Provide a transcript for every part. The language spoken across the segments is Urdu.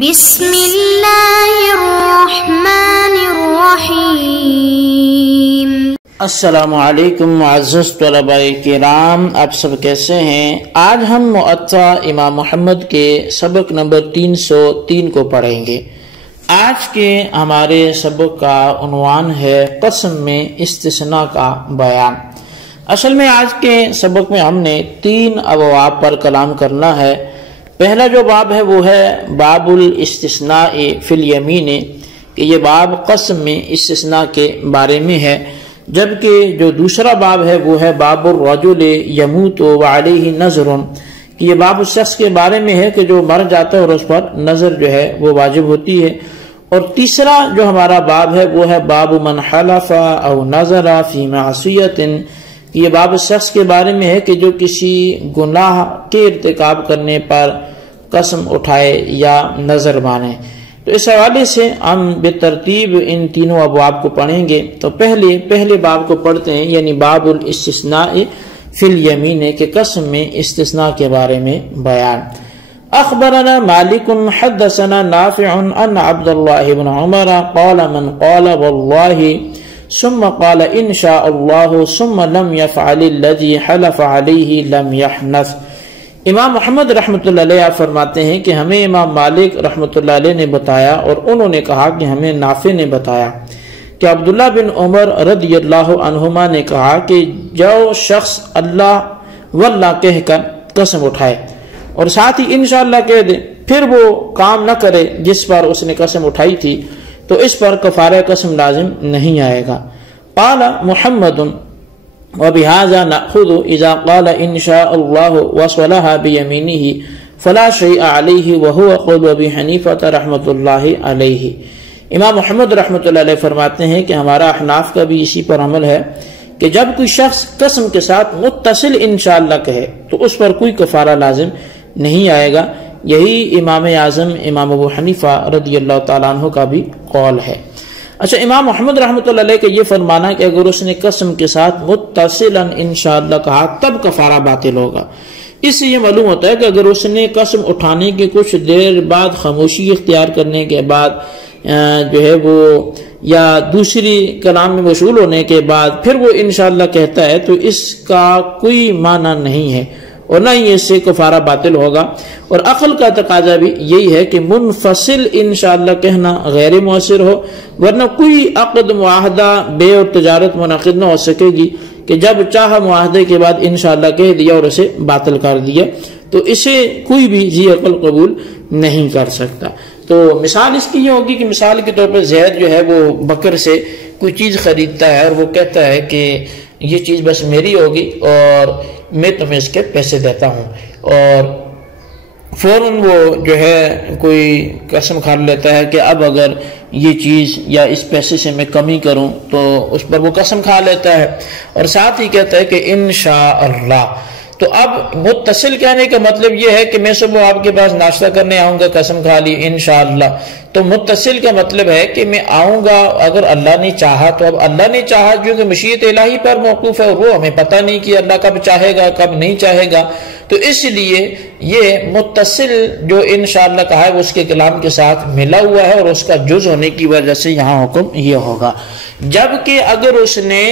بسم اللہ الرحمن الرحیم۔ السلام علیکم معزز طلباء کرام، آپ سب کیسے ہیں؟ آج ہم مؤطا امام محمد کے سبق نمبر 303 کو پڑھیں گے۔ آج کے ہمارے سبق کا عنوان ہے قسم میں استثناء کا بیان۔ اصل میں آج کے سبق میں ہم نے 3 ابواب پر کلام کرنا ہے۔ پہلا جو باب ہے وہ ہے باب الاستثناء فی الیمین، کہ یہ باب قسم میں استثناء کے بارے میں ہے، جبکہ جو دوسرا باب ہے وہ ہے باب الرجل یموت وعلیہ نذر، کہ یہ باب اس شخص کے بارے میں ہے کہ جو مر جاتا ہے اور اس پر نذر جو ہے وہ واجب ہوتی ہے۔ اور تیسرا جو ہمارا باب ہے وہ ہے باب من حلف او نذر فی معصیۃ، کہ یہ باب اس شخص کے بارے میں ہے کہ جو کسی گناہ کے ارتکاب کرنے پر قسم اٹھائے یا نظر مانے۔ تو اس حوالے سے ہم بترتیب ان تینوں ابواب کو پڑھیں گے۔ تو پہلے باب کو پڑھتے ہیں، یعنی باب الاستثناء فی الیمین، کہ قسم میں استثناء کے بارے میں بیان۔ اخبرنا مالک حدثنا نافع ان عبد الله بن عمر قال من قال والله ثم قال ان شاء الله ثم لم يفعل الذي حلف عليه لم يحنث۔ امام محمد رحمۃ اللہ علیہ فرماتے ہیں کہ ہمیں امام مالک رحمۃ اللہ علیہ نے بتایا، اور انہوں نے کہا کہ ہمیں نافع نے بتایا کہ عبداللہ بن عمر رضی اللہ عنہما نے کہا کہ جو شخص اللہ واللہ کہہ کر قسم اٹھائے اور ساتھ ہی انشاءاللہ کہہ دے، پھر وہ کام نہ کرے جس پر اس نے قسم اٹھائی تھی، تو اس پر کفارہ قسم لازم نہیں آئے گا۔ قال محمد وبهذا نأخذ اذا قال ان شاء الله وصلها بيمينه فلا شيء عليه وهو قول ابي حنیفہ رحمۃ اللہ علیہ۔ امام محمد رحمۃ اللہ علیہ فرماتے ہیں کہ ہمارا احناف کا بھی اسی پر عمل ہے کہ جب کوئی شخص قسم کے ساتھ متصل انشاءاللہ کہے تو اس پر کوئی کفارہ لازم نہیں آئے گا۔ یہی امام اعظم امام ابو حنیفہ رضی اللہ تعالیٰ عنہ کا بھی قول ہے۔ اچھا، امام محمد رحمۃ اللہ علیہ کا یہ فرمانا کہ اگر اس نے قسم کے ساتھ متصلا انشاءاللہ کہا تب کفارہ باطل ہوگا۔ اس سے یہ معلوم ہوتا ہے کہ اگر اس نے قسم اٹھانے کے کچھ دیر بعد خاموشی اختیار کرنے کے بعد جو ہے وہ یا دوسری کلام میں مشغول ہونے کے بعد پھر وہ انشاءاللہ کہتا ہے تو اس کا کوئی معنی نہیں ہے، اور نہ ہی اس سے کفارہ باطل ہوگا۔ اور عقل کا تقاضا بھی یہی ہے کہ منفصل انشاءاللہ کہنا غیر مؤثر ہو، ورنہ کوئی عقد معاہدہ بے اور تجارت منعقد نہ ہو سکے گی کہ جب چاہا معاہدے کے بعد انشاءاللہ کہہ دیا اور اسے باطل کر دیا، تو اسے کوئی بھی ذی عقل قبول نہیں کر سکتا۔ تو مثال اس کی یہ ہوگی کہ مثال کے طور پر زید جو ہے وہ بکر سے کوئی چیز خریدتا ہے اور وہ کہتا ہے کہ یہ چیز بس میری ہوگی اور میں تمہیں اس کے پیسے دیتا ہوں، اور فوراً وہ جو ہے کوئی قسم کھا لیتا ہے کہ اب اگر یہ چیز یا اس پیسے سے میں کمی کروں تو اس پر وہ قسم کھا لیتا ہے، اور ساتھ ہی کہتا ہے کہ انشاءاللہ۔ تو اب متصل کہنے کا مطلب یہ ہے کہ میں صبح آپ کے پاس ناشتہ کرنے آؤں گا، قسم کھا لی انشاءاللہ۔ تو متصل کا مطلب ہے کہ میں آؤں گا اگر اللہ نے چاہا، تو اب اللہ نے چاہا کیونکہ مشیت الہی پر موقوف ہے، اور وہ ہمیں پتہ نہیں کہ اللہ کب چاہے گا کب نہیں چاہے گا، تو اس لیے یہ متصل جو انشاءاللہ کہا ہے وہ اس کے کلام کے ساتھ ملا ہوا ہے، اور اس کا جز ہونے کی وجہ سے یہاں حکم یہ ہوگا۔ جبکہ اگر اس نے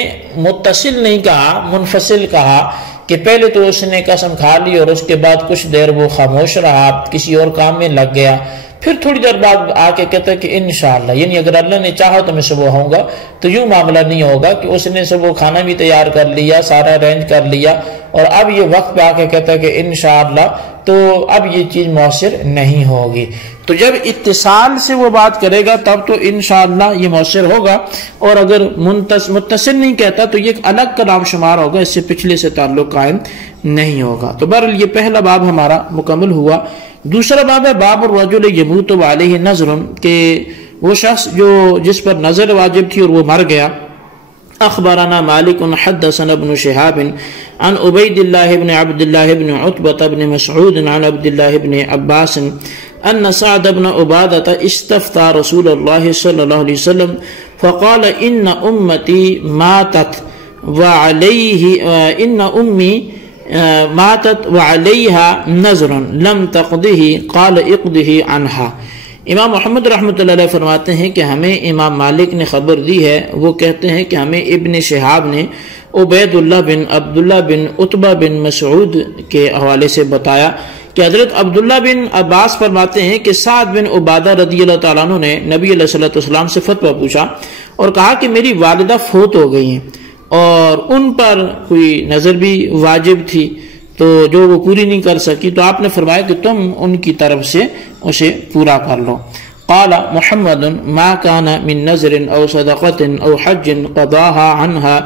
متصل نہیں کہا، منفصل کہا کہ پہلے تو اس نے قسم کھا لی اور اس کے بعد کچھ دیر وہ خاموش رہا، کسی اور کام میں لگ گیا، پھر تھوڑی دیر بعد آ کے کہتا ہے کہ انشاءاللہ، یعنی اگر اللہ نے چاہا تو میں صبح ہوں گا، تو یوں معاملہ نہیں ہوگا کہ اس نے صبح کھانا بھی تیار کر لیا، سارا ارینج کر لیا، اور اب یہ وقت پہ آ کے کہتا ہے کہ انشاءاللہ، تو اب یہ چیز مؤثر نہیں ہوگی۔ تو جب اتصال سے وہ بات کرے گا تب تو انشاءاللہ یہ مؤثر ہوگا، اور اگر متصل نہیں کہتا تو یہ الگ کلام شمار ہوگا، اس سے پچھلے سے تعلق قائم نہیں ہوگا۔ تو بہرحال یہ پہلا باب ہمارا مکمل ہوا۔ دوسرا باب ہے باب الرجل یموت وعلیہ نذر، کہ وہ شخص جس پر نظر واجب تھی اور وہ مر گیا۔ اخبرنا مالک حدثنا ابن شهاب عن عبید اللہ بن عبد اللہ بن عتبہ بن مسعود عن عبد اللہ بن عباس ان سعد بن عبادة استفتى رسول اللہ صلی اللہ علیہ وسلم فقال ان امتی ماتت ماتت وعليها نذر لم تقضه قال اقضه عنها۔ امام محمد رحمۃ اللہ علیہ فرماتے ہیں کہ ہمیں امام مالک نے خبر دی ہے، وہ کہتے ہیں کہ ہمیں ابن شہاب نے عبید اللہ بن عبداللہ بن عتبہ بن مسعود کے حوالے سے بتایا کہ حضرت عبداللہ بن عباس فرماتے ہیں کہ سعد بن عبادہ رضی اللہ تعالیٰ عنہ نے نبی علیہ الصلوۃ والسلام سے فتویٰ پوچھا اور کہا کہ میری والدہ فوت ہو گئی ہیں اور ان پر کوئی نظر بھی واجب تھی تو جو وہ پوری نہیں کر سکی، تو آپ نے فرمایا کہ تم ان کی طرف سے اسے پورا کر لو۔ قال محمد ما كان من نذر او صدقة او حج قضاها عنها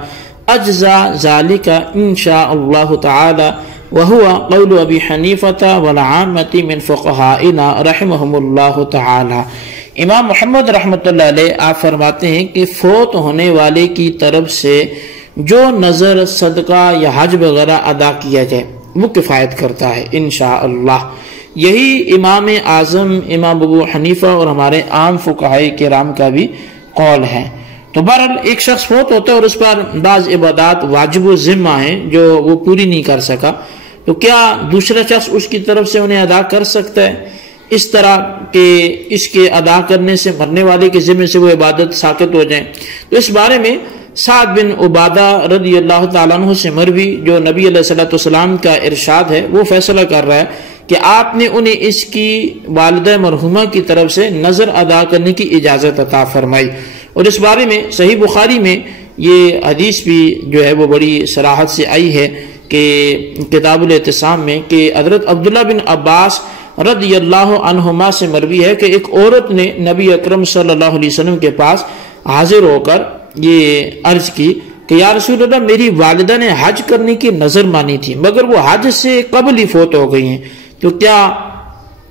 اجزا ذلك ان شاء الله تعالى وهو قول ابي حنيفة والعامة من فقهائنا رحمهم الله تعالى۔ امام محمد رحمۃ اللہ علیہ آپ فرماتے ہیں کہ فوت ہونے والے کی طرف سے جو نظر، صدقہ یا حج وغیرہ ادا کیا جائے وہ کفایت کرتا ہے انشاءاللہ۔ یہی امام اعظم امام ابو حنیفہ اور ہمارے عام فقہائے کرام کا بھی قول ہے۔ تو بہرحال ایک شخص فوت ہوتا ہے اور اس پر بعض عبادات واجب و ذمہ ہیں جو وہ پوری نہیں کر سکا، تو کیا دوسرا شخص اس کی طرف سے انہیں ادا کر سکتا ہے اس طرح کہ اس کے ادا کرنے سے مرنے والے کے ذمہ سے وہ عبادت ساقط ہو جائیں؟ تو اس بارے میں سعد بن عبادہ رضی اللہ تعالیٰ عنہ سے مروی جو نبی علیہ الصلوۃ والسلام کا ارشاد ہے وہ فیصلہ کر رہا ہے کہ آپ نے انہیں اس کی والدہ مرحومہ کی طرف سے نظر ادا کرنے کی اجازت عطا فرمائی، اور اس بارے میں صحیح بخاری میں یہ حدیث بھی جو ہے وہ بڑی صراحت سے آئی ہے کہ کتاب الاعتصام میں کہ حضرت عبداللہ بن عباس رضی اللہ عنہما سے مروی ہے کہ ایک عورت نے نبی اکرم صلی اللہ علیہ وسلم کے پاس حاضر ہو کر یہ عرض کی کہ یا رسول اللہ، میری والدہ نے حج کرنے کی نظر مانی تھی مگر وہ حج سے قبل ہی فوت ہو گئی ہیں، تو کیا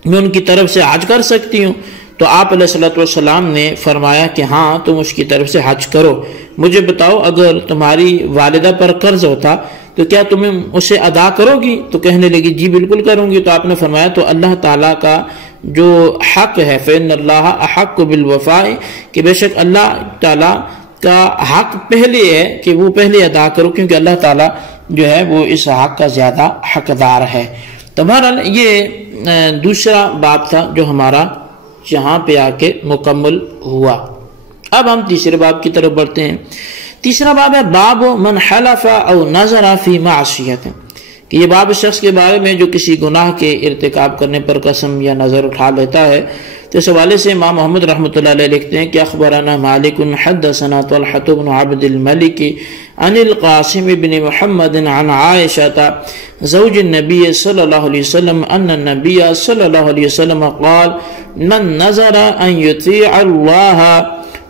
میں ان کی طرف سے حج کر سکتی ہوں؟ تو آپ علیہ الصلوۃ والسلام نے فرمایا کہ ہاں تم اس کی طرف سے حج کرو، مجھے بتاؤ اگر تمہاری والدہ پر قرض ہوتا تو کیا تم اسے ادا کرو گی؟ تو کہنے لگی جی بالکل کروں گی۔ تو آپ نے فرمایا تو اللہ تعالیٰ کا جو حق ہے فإن اللہ احق بالوفاء، کہ بے شک اللہ تعالیٰ کا حق پہلے ہے کہ وہ پہلے ادا کرو، کیونکہ اللہ تعالیٰ جو ہے وہ اس حق کا زیادہ حقدار ہے۔ تو بہرحال یہ دوسرا باب تھا جو ہمارا یہاں پہ آ کے مکمل ہوا۔ اب ہم تیسرے باب کی طرف بڑھتے ہیں۔ تیسرا باب ہے باب من حلف او نظر فی معصیت، کہ یہ باب شخص کے بارے میں جو کسی گناہ کے ارتکاب کرنے پر قسم یا نظر اٹھا لیتا ہے۔ تو اس حوالے سے امام محمد رحمۃ اللہ علیہ لکھتے ہیں کہ اخبرنا مالک حدثنا طلحة بن عبد الملك عن القاسم بن محمد عن عائشة زوج النبي صلى الله عليه وسلم ان النبي صلى الله عليه وسلم قال من نظر ان يطيع الله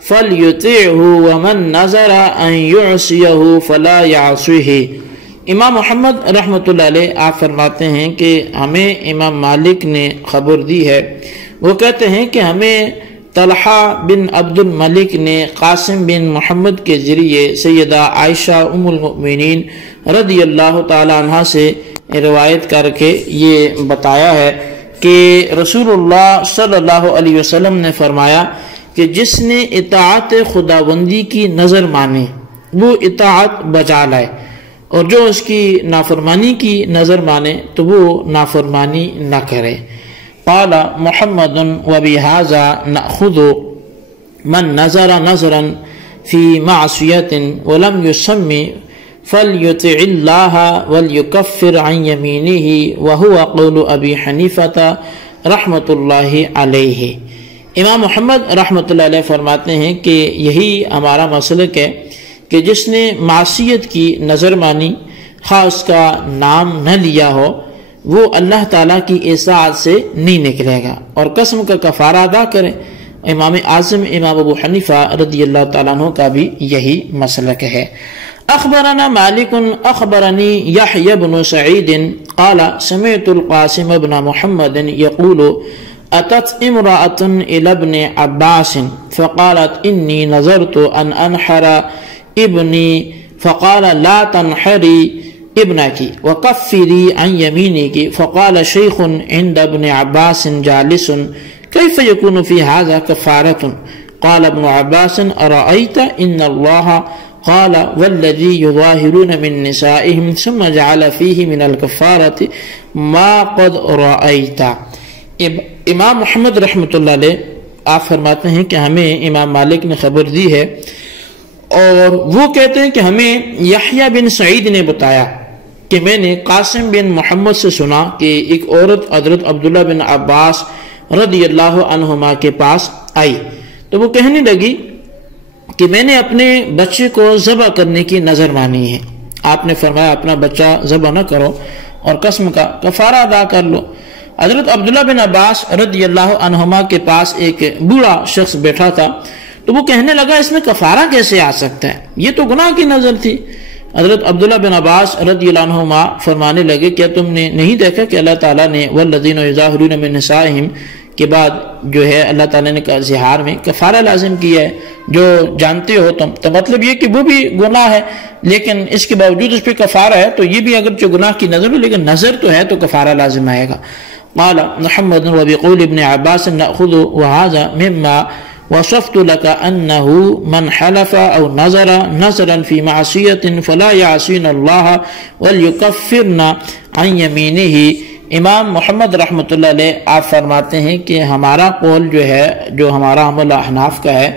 فليطيعه ومن نظر ان يعصيه فلا يعصيه۔ امام محمد رحمۃ اللہ علیہ آپ فرماتے ہیں کہ ہمیں امام مالک نے خبر دی ہے، وہ کہتے ہیں کہ ہمیں طلحہ بن عبد الملک نے قاسم بن محمد کے ذریعے سیدہ عائشہ ام المؤمنین رضی اللہ تعالی عنہ سے روایت کر کے یہ بتایا ہے کہ رسول اللہ صلی اللہ علیہ وسلم نے فرمایا کہ جس نے اطاعت خداوندی کی نظر مانی وہ اطاعت بجا لائے، اور جو اس کی نافرمانی کی نظر مانے تو وہ نافرمانی نہ کرے۔ قال محمد وبهذا نأخذ من نظر نظرا في معصية ولم يسمي فليطع الله وليكفر عن يمينه وهو قول أبي حنيفة رحمة الله عليه۔ امام محمد رحمۃ اللہ علیہ فرماتے ہیں کہ یہی ہمارا مسلک ہے کہ جس نے معصیت کی نظر مانی، خواہ اس کا نام نہ لیا ہو، وہ اللہ تعالیٰ کی اطاعت سے نہیں نکلے گا اور قسم کا کفارہ ادا کرے۔ امام اعظم امام ابو حنیفہ رضی اللہ تعالیٰ عنہ کا بھی یہی مسلک ہے۔ اخبرنا مالک اخبرنی یحیی بن سعید قال سمعت القاسم بن محمد يقول اتت امرأة الى ابن عباس فقالت انی نظرت ان انحر ابنی فقال لا تنحری ابنك وكفري عن يمينك فقال شيخ عند ابن عباس جالس كيف يكون في هذا كفارة؟ قال ابن عباس أرأيت إن الله قال والذي يظاهرون من نسائهم ثم جعل فيه من الكفارة ما قد رأيت۔ امام محمد رحمۃ اللہ علیہ آپ فرماتے ہیں کہ ہمیں امام مالک نے خبر دی ہے، اور وہ کہتے ہیں کہ ہمیں یحییٰ بن سعید نے بتایا کہ میں نے قاسم بن محمد سے سنا کہ ایک عورت حضرت عبداللہ بن عباس رضی اللہ عنہما کے پاس آئی، تو وہ کہنے لگی کہ میں نے اپنے بچے کو ذبح کرنے کی نظر مانی ہے۔ آپ نے فرمایا اپنا بچہ ذبح نہ کرو اور قسم کا کفارہ ادا کر لو۔ حضرت عبداللہ بن عباس رضی اللہ عنہما کے پاس ایک بوڑھا شخص بیٹھا تھا، تو وہ کہنے لگا اس میں کفارہ کیسے آ سکتا ہے، یہ تو گناہ کی نظر تھی۔ حضرت عبداللہ بن عباس رضی اللہ عنہما فرمانے لگے کیا تم نے نہیں دیکھا کہ اللہ تعالیٰ نے والذین یظاہرون من نسائہم کے بعد جو ہے اللہ تعالیٰ نے زہار میں کفارہ لازم کیا ہے، جو جانتے ہو تم، تو مطلب یہ کہ وہ بھی گناہ ہے لیکن اس کے باوجود اس پہ کفارہ ہے، تو یہ بھی اگرچہ گناہ کی نظر ہو لیکن نظر تو ہے تو کفارہ لازم آئے گا۔ قال محمد وبقول ابن عباس نأخذ وهذا مما وصفت لك أنه من حلف أو نظر نظرا في معصية فلا يعصين الله وليكفرن عن يمينه۔ امام محمد رحمۃ اللہ علیہ آپ فرماتے ہیں کہ ہمارا قول جو ہے، جو ہمارا عمل احناف کا ہے،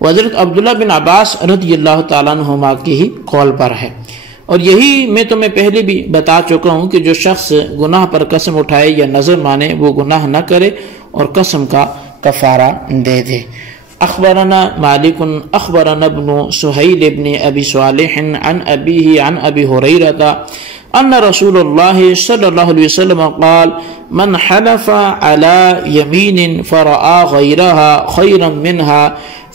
وہ حضرت عبداللہ بن عباس رضی اللہ تعالیٰ عنہما کی ہی قول پر ہے، اور یہی میں تمہیں پہلے بھی بتا چکا ہوں کہ جو شخص گناہ پر قسم اٹھائے یا نظر مانے وہ گناہ نہ کرے اور قسم کا کفارہ دے دے۔ اخبرنا مالک اخبرنا ابن سہیل ابن ابی صالح عن ابیہ عن ابی ہریرہ ان رسول اللہ صلی اللہ علیہ وسلم قال من حلف على يمين فرأى غيرها خيرا منها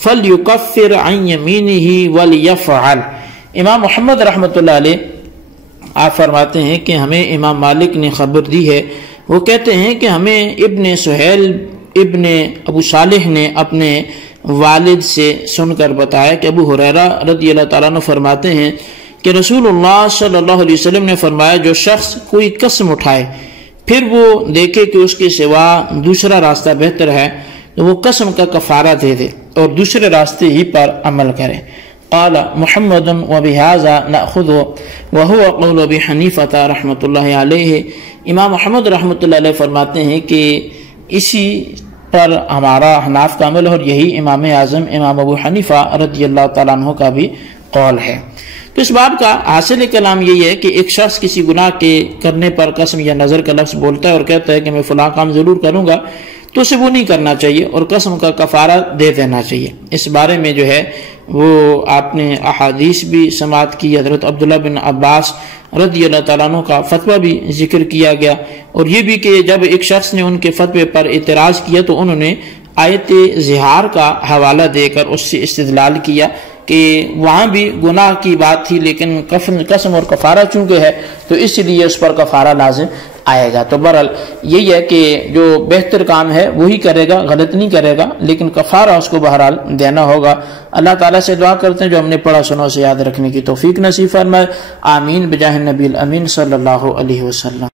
فليكفر عن يمينه وليفعل۔ امام محمد رحمۃ اللہ علیہ آپ فرماتے ہیں کہ ہمیں امام مالک نے خبر دی ہے، وہ کہتے ہیں کہ ہمیں ابن سہیل ابن ابو صالح نے اپنے والد سے سن کر بتایا کہ ابو ہریرہ رضی اللہ تعالیٰ عنہ فرماتے ہیں کہ رسول اللہ صلی اللہ علیہ وسلم نے فرمایا جو شخص کوئی قسم اٹھائے پھر وہ دیکھے کہ اس کے سوا دوسرا راستہ بہتر ہے تو وہ قسم کا کفارہ دے دے اور دوسرے راستے ہی پر عمل کرے۔ قال محمد وبهذا نأخذ وهو قول ابی حنیفہ رحمۃ اللہ علیہ۔ امام محمد رحمۃ اللہ علیہ فرماتے ہیں کہ اسی پر ہمارا احناف کا عمل اور یہی امام اعظم امام ابو حنیفہ رضی اللہ تعالیٰ عنہ کا بھی قول ہے۔ تو اس بات کا حاصل کلام یہی ہے کہ ایک شخص کسی گناہ کے کرنے پر قسم یا نظر کا لفظ بولتا ہے اور کہتا ہے کہ میں فلاں کام ضرور کروں گا، تو اسے وہ نہیں کرنا چاہیے اور قسم کا کفارہ دے دینا چاہیے۔ اس بارے میں جو ہے وہ آپ نے احادیث بھی سماعت کی، حضرت عبداللہ بن عباس رضی اللہ تعالیٰ عنہ کا فتویٰ بھی ذکر کیا گیا، اور یہ بھی کہ جب ایک شخص نے ان کے فتوے پر اعتراض کیا تو انہوں نے آیت زہار کا حوالہ دے کر اس سے استدلال کیا کہ وہاں بھی گناہ کی بات تھی لیکن قسم اور کفارہ چونکہ ہے تو اس لیے اس پر کفارہ لازم آئے گا۔ تو بہرحال یہی ہے کہ جو بہتر کام ہے وہی کرے گا، غلط نہیں کرے گا، لیکن کفارہ اس کو بہرحال دینا ہوگا۔ اللہ تعالیٰ سے دعا کرتے ہیں جو ہم نے پڑھا سنا اسے یاد رکھنے کی توفیق نصیب فرمائے، آمین بجاہ النبی الامین صلی اللہ علیہ وسلم۔